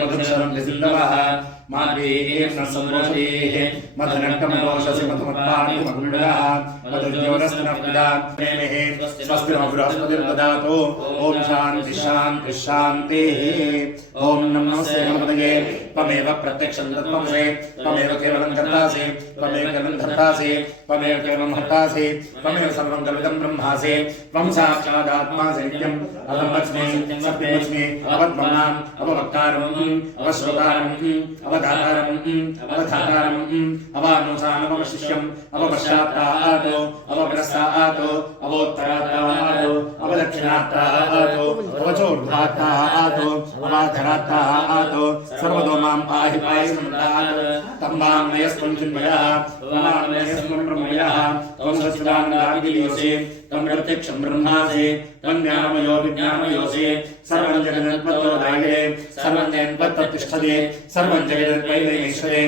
मधुक्षरं सिन्धवः माद्वीर्न संरोषेः मधुनट्टमरोषसि मधुमत्पाणिमकुण्डलः मधुज्योरस्तनः पिता प्रेमेः स्वस्ति नो बृहस्पतिर्ददातु ॐ शान्ति शान्ति शान्तिः ॐ नमोऽस्ते गणपतये त्वमेव प्रत्यक्षं तत्त्वमसि त्वमेव केवलं कर्तासि त्वमेव केवलं धर्तासि त्वमेव केवलं हर्तासि त्वमेव सर्वं कल्पितं ब्रह्मासि त्वं साक्षादात्मासि नित्यम् अहमस्मि सत्यमस्मि अवद्मनाम् अववक्तारम् अवश्रोतारम् अवधातारम् अवधातारम् अवानुसानवशिष्यम् अवपश्चात्तातो अवप्रस्तातो अवोत्तरात्तातो अवदक्षिणात्तातो अवचोर्ध्वात्तातो अवाधरात्तातो सर्वतो मां पाहि पाहि समन्तात् तं मां नयस्त्वं चिन्मयः मां नयस्त्वं ब्रह्मयः त्वं सच्चिदानन्दविदयोसि त्वं प्रत्यक्षं ब्रह्मासि त्वं ज्ञानमयो विज्ञानमयोसि सर्वं जगदन्त्वत्तोदाये सर्वं जगन्त्वत्तिष्ठति सर्वं जगदन्त्वैवेश्वरे